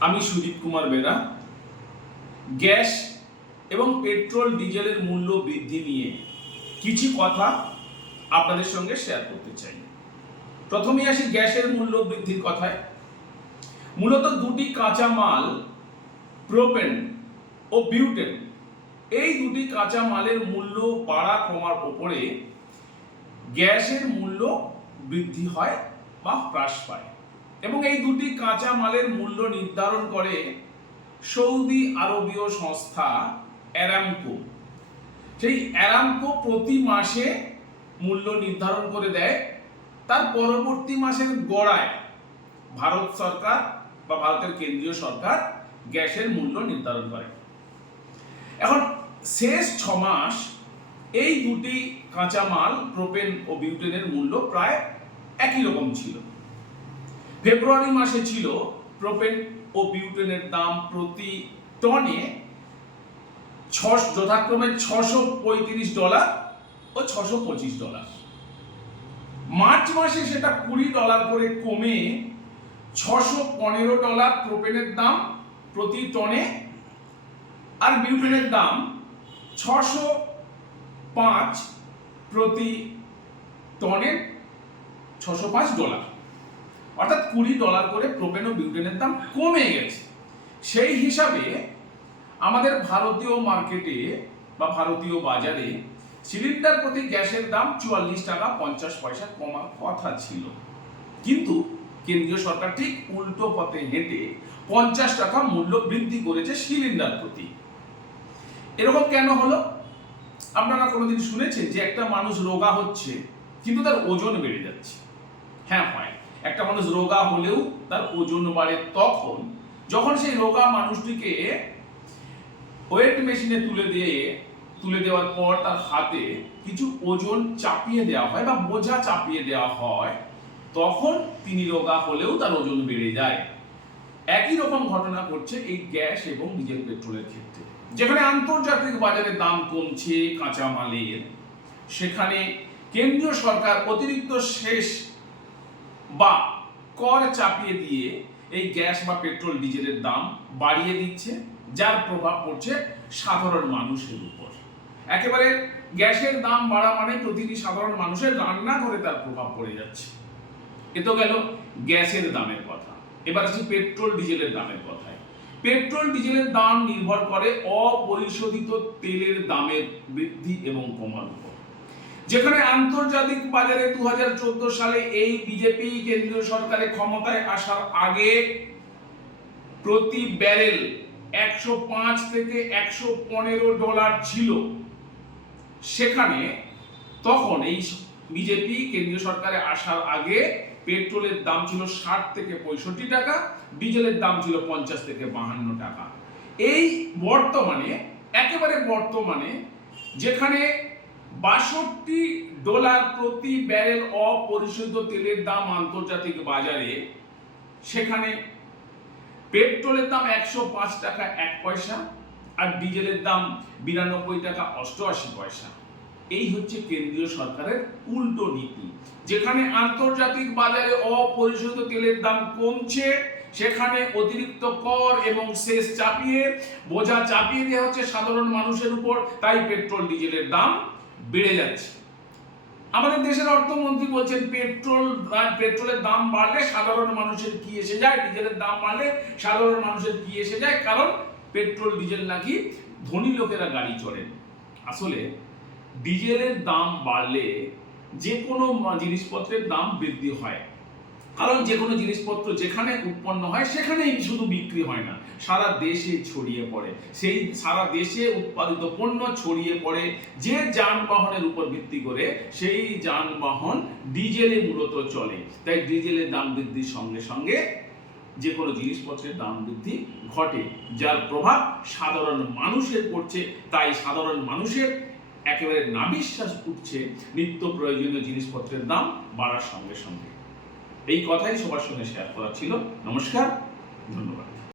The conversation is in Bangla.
আমি সুদীপ কুমার বেরা। গ্যাস এবং পেট্রোল, ডিজেলের মূল্য বৃদ্ধি নিয়ে কিছু কথা আপনাদের সঙ্গে শেয়ার করতে চাই। প্রথমে আসি গ্যাসের মূল্য বৃদ্ধির কথায়। মূলত দুটি কাঁচা মাল প্রোপেন ও বিউটেন এই দুটি কাঁচা মালের মূল্য বাড়া কমার ওপরে গ্যাসের মূল্য বৃদ্ধি হয় বা হ্রাস পায়। এবং এই দুটি কাঁচা মালের মূল্য নির্ধারণ করে সৌদি আরবীয় সংস্থা অ্যারামকো। সেই অ্যারামকো প্রতি মাসে মূল্য নির্ধারণ করে দেয়। তার পরবর্তী মাসের গড়ায় ভারত সরকার বা ভারতের কেন্দ্রীয় সরকার গ্যাসের মূল্য নির্ধারণ করে। এখন শেষ ছ মাস এই দুটি কাঁচা মাল প্রোপেন ও বিউটেনের মূল্য প্রায় একই রকম ছিল। ফেব্রুয়ারি মাসে ছিল প্রোপেন ও বিউটেনের দাম প্রতি টনে ছশ, যথাক্রমে ছশো পঁয়ত্রিশ ডলার ও ছশো পঁচিশ ডলার। মার্চ মাসে সেটা কুড়ি ডলার করে কমে ছশো পনেরো ডলার প্রোপেনের দাম প্রতি টনে আর বিউটেনের দাম ছশো পাঁচ প্রতি টনে ছশো পাঁচ ডলার। অর্থাৎ কুড়ি ডলার করে প্রোপেন ও বিউটেনের দাম কমে গেছে। সেই হিসাবে আমাদের ভারতীয় মার্কেটে বা ভারতীয় বাজারে সিলিন্ডার প্রতি গ্যাসের দাম চুয়াল্লিশ টাকা পঞ্চাশ পয়সা কমার কথা ছিল। কিন্তু কেন্দ্রীয় সরকার ঠিক উল্টো পথে হেঁটে পঞ্চাশ টাকা মূল্য বৃদ্ধি করেছে সিলিন্ডার প্রতি। এরকম কেন হলো? আপনারা কোনোদিন শুনেছেন যে একটা মানুষ রোগা হচ্ছে, কিন্তু তার ওজন বেড়ে যাচ্ছে? হ্যাঁ হয়। একটা মানুষ রোগা হলেও তার ওজন বাড়ে তখন, যখন সেই রোগা মানুষটিকে ওয়েট মেশিনে তুলে দিয়ে, তুলে দেওয়ার পর তার হাতে কিছু ওজন চাপিয়ে দেওয়া হয় বা বোঝা চাপিয়ে দেওয়া হয়, তখন তিনি রোগা হলেও তার ওজন বেড়ে যায়। একই রকম ঘটনা ঘটছে এই গ্যাস এবং ডিজেল পেট্রোলের ক্ষেত্রে। যেখানে আন্তর্জাতিক বাজারে দাম কমছে কাঁচামালের, সেখানে কেন্দ্রীয় সরকার অতিরিক্ত শেষ বা কর চাপিয়ে দিয়ে এই গ্যাস বা পেট্রোল, ডিজেলের দাম বাড়িয়ে দিচ্ছে, যার প্রভাব পড়ছে সাধারণ মানুষের উপর। একেবারে গ্যাসের দাম বাড়া মানে প্রতিটি সাধারণ মানুষের রান্নাঘরে তার প্রভাব পড়ে যাচ্ছে। এ তো গেল গ্যাসের দামের কথা। এবার আসি পেট্রোল, ডিজেলের দামের কথায়। পেট্রোল, ডিজেলের দাম নির্ভর করে অপরিশোধিত তেলের দামের বৃদ্ধি এবং কমার উপর। যেখানে আন্তর্জাতিক বাজারে দু হাজার চোদ্দ সালে এই বিজেপি কেন্দ্রীয় সরকারের ক্ষমতায় আসার আগে প্রতি ব্যারেল একশো পাঁচ থেকে একশো পনেরো ডলার ছিল। সেখানে তখন এই বিজেপি কেন্দ্রীয় সরকারে আসার আগে পেট্রোলের দাম ছিল ষাট থেকে পঁয়ষট্টি টাকা, ডিজেলের দাম ছিল পঞ্চাশ থেকে বাহান্ন টাকা। এই বর্তমানে, একেবারে বর্তমানে যেখানে বাষট্টি ডলার প্রতি ব্যারেল অপরিশোধিত তেলের দাম আন্তর্জাতিক বাজারে। সেখানে পেট্রোলের দাম একশো পাঁচ টাকা এক পয়সা আর ডিজেলের দাম বিরানব্বই টাকা অষ্টআশি পয়সা। এই হচ্ছে কেন্দ্রীয় সরকারের উল্টো নীতি। যেখানে আন্তর্জাতিক বাজারে অপরিশোধিত তেলের দাম কমছে, সেখানে অতিরিক্ত কর এবং শেষ চাপিয়ে, বোঝা চাপিয়ে দেওয়া হচ্ছে সাধারণ মানুষের উপর, তাই পেট্রোল, ডিজেলের দাম বেড়ে যাচ্ছে। আমাদের দেশের অর্থমন্ত্রী বলছেন, পেট্রোল পেট্রোলের দাম বাড়লে সাধারণ মানুষের কি এসে যায়? ডিজেলের দাম বাড়লে সাধারণ মানুষের কি এসে যায়? কারণ পেট্রোল, ডিজেল নাকি ধনী লোকেরা গাড়ি চড়েন আসলে ডিজেলের দাম বাড়লে যে কোনো জিনিসপত্রের দাম বৃদ্ধি হয়। কারণ যে কোনো জিনিসপত্র যেখানে উৎপন্ন হয়, সেখানেই শুধু বিক্রি হয় না। সারা দেশে ছড়িয়ে পড়ে। সেই সারা দেশে উৎপাদিত পণ্য ছড়িয়ে পড়ে যে যানবাহনের উপর ভিত্তি করে, সেই যানবাহন ডিজেলে মূলত চলে। তাই ডিজেলের দাম বৃদ্ধির সঙ্গে সঙ্গে যে কোনো জিনিসপত্রের দাম বৃদ্ধি ঘটে, যার প্রভাব সাধারণ মানুষের পড়ছে। তাই সাধারণ মানুষের একেবারে নাবিশ্বাস উঠছে নিত্য প্রয়োজনীয় জিনিসপত্রের দাম বাড়ার সঙ্গে সঙ্গে। এই কথাই সবার সঙ্গে শেয়ার করা ছিল। নমস্কার ধন্যবাদ।